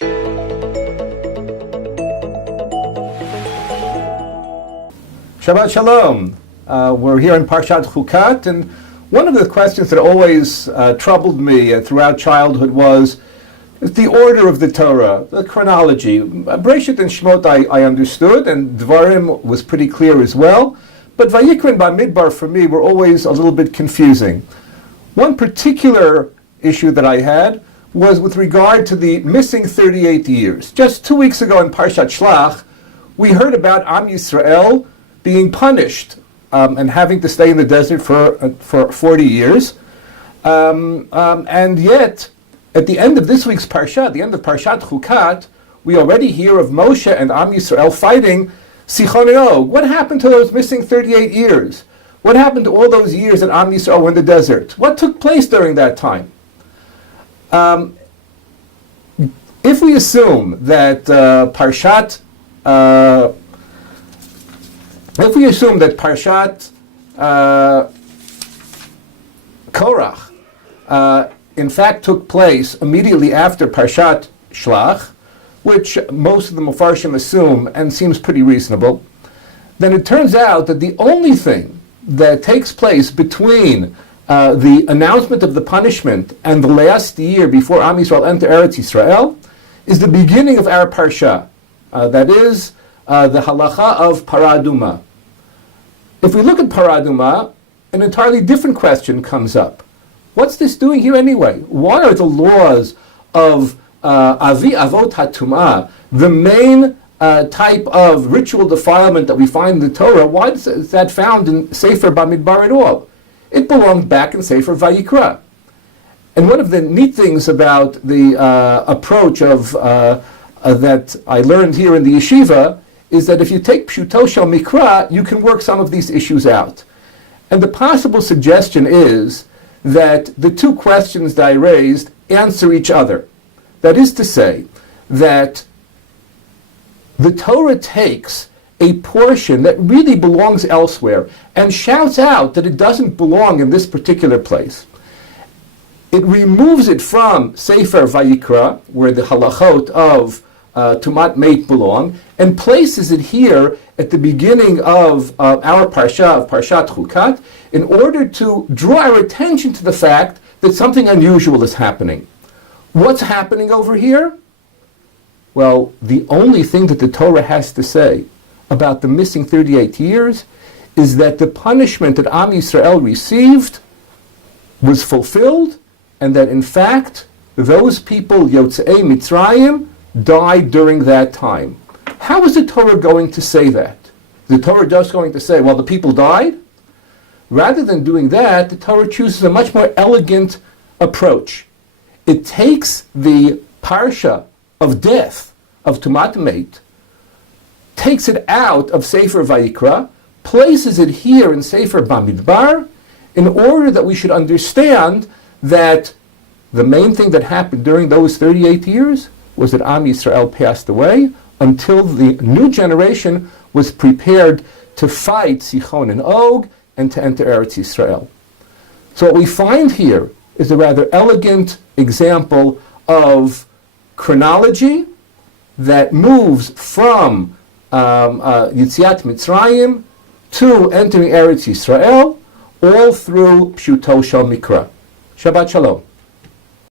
Shabbat Shalom. We're here in Parshat Chukat, and one of the questions that always troubled me throughout childhood was the order of the Torah, the chronology. Berger and Shemot I understood, and Dvarim was pretty clear as well, but Vayikra and Bamidbar for me were always a little bit confusing. One particular issue that I had was with regard to the missing 38 years. Just 2 weeks ago in Parshat Shlach, we heard about Am Yisrael being punished and having to stay in the desert for 40 years. And yet, at the end of this week's Parsha, at the end of Parshat Chukat, we already hear of Moshe and Am Yisrael fighting Sichon and Og. What happened to those missing 38 years? What happened to all those years that Am Yisrael were in the desert? What took place during that time? If we assume that Parshat Korach in fact took place immediately after Parshat Shlach, which most of the Mefarshim assume and seems pretty reasonable, then it turns out that the only thing that takes place between the announcement of the punishment and the last year before Am Yisrael enter Eretz Yisrael is the beginning of our Parsha. That is the halacha of Paraduma. If we look at Paraduma, an entirely different question comes up. What's this doing here anyway? Why are the laws of Avi Avot HaTum'ah, the main type of ritual defilement that we find in the Torah, why is that found in Sefer Bamidbar at all? It belonged back in Sefer Vayikra. And one of the neat things about the approach of that I learned here in the yeshiva is that if you take Pshuto Shel Mikra, you can work some of these issues out. And the possible suggestion is that the two questions that I raised answer each other. That is to say, that the Torah takes a portion that really belongs elsewhere and shouts out that it doesn't belong in this particular place. It removes it from Sefer Vayikra, where the halachot of Tumat Meit belong, and places it here at the beginning of our Parsha, of Parshat Chukat, in order to draw our attention to the fact that something unusual is happening. What's happening over here? Well, the only thing that the Torah has to say about the missing 38 years is that the punishment that Am Yisrael received was fulfilled, and that in fact, those people, Yotzei Mitzrayim, died during that time. How is the Torah going to say that? Is the Torah just going to say, well, the people died? Rather than doing that, the Torah chooses a much more elegant approach. It takes the parsha of death, of Tumat Meit, takes it out of Sefer Vayikra, places it here in Sefer Bamidbar, in order that we should understand that the main thing that happened during those 38 years was that Am Yisrael passed away until the new generation was prepared to fight Sichon and Og and to enter Eretz Yisrael. So what we find here is a rather elegant example of chronology that moves from Yitziat Mitzrayim to entering Eretz Yisrael, all through Pshuto Shel Mikra. Shabbat Shalom.